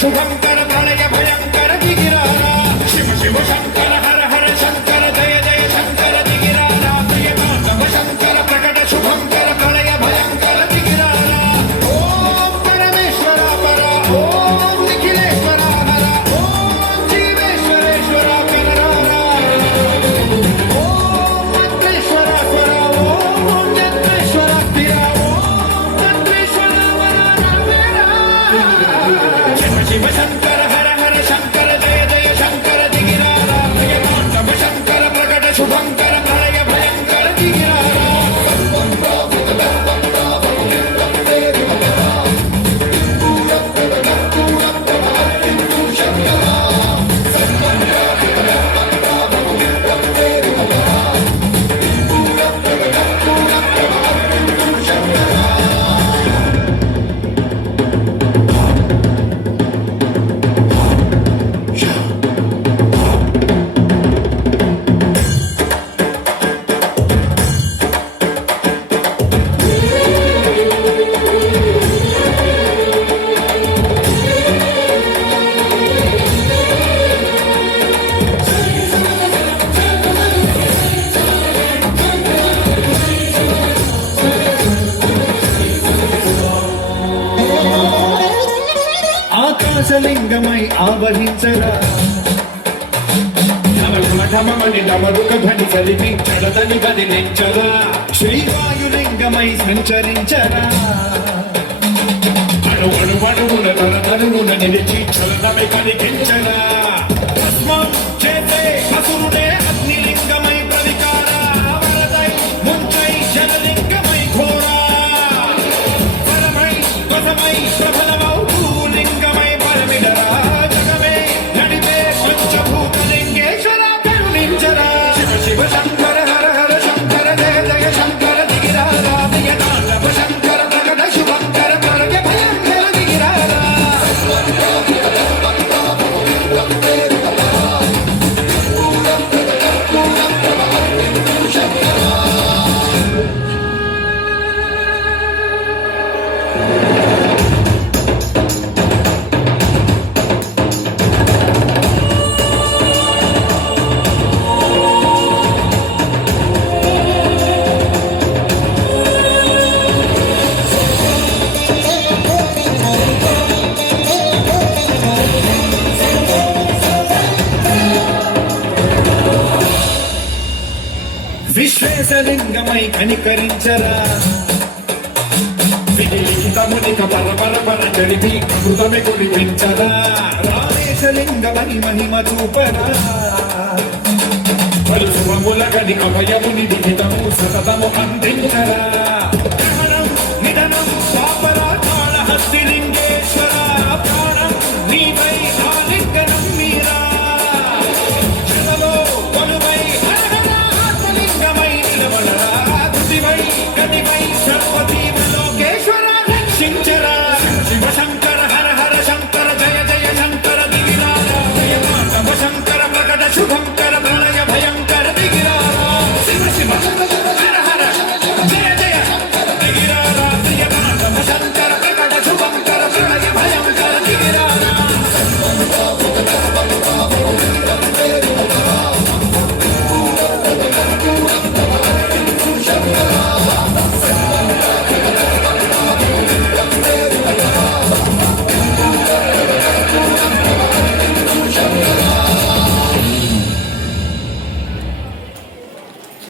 శుభంకర ప్రళయ భయంకర దిగిరారా శివ శివ శంకర హర హర శంకర జయ జయ శంకర దిగిరారా ప్రియమాధవ శంకర ప్రకట శుభంకర ప్రళయ భయంకర దిగిరారా ఓం పరమేశ్వర పర ఓం నిఖిలేశ్వర హర ఓం జీవేశ్వరేశ్వర కనరారా ఓం మంత్రేశ్వర స్వర ఓం జంత్రేశ్వర స్థిర ఓం మంత్రేశ్వర శివ శంకర హర హర శంకర జయ జయ శంకర దిగిరారా ప్రియమాధవ శంకర ప్రకట శుభంకర ప్రళయ భయంకర దిగిరారా ఆకాశలింగమై ఆవహించరా ఢమఢమమని డమరుక ధ్వని కలిపి చడదని కదిలించరా శ్రీవాయులింగమై సంచరించరా అణువణువణువున తరతరువున నిలిచి చలనమై కనిపించరా భస్మం చేసే అసురుడే అగ్నిలింగమై ప్రవికారా వరదై ముంచై జలలింగమై ఘోరా పరమై వసమై ప్రబలమౌ భూలింగమై పరమిడరా జగమే నడిపే పంచభూతలింగేశ్వర కరుణించరా శివ శివ శంకర హర హర శంకర జయ జయ శంకర దిగిరారా దిగనాథవ శంకర ప్రకట శుభంకర ప్రళయ భయంకర దిగిరారా విశ్వేశలింగమై కనికరించరా విలిఖితమునిక పరపర పర జరిపి అమృతమే కురిపించరా రామేశలింగమై మహిమ చూపరా పలుశుభముల గని అభయముని విహితము సతతము అంతే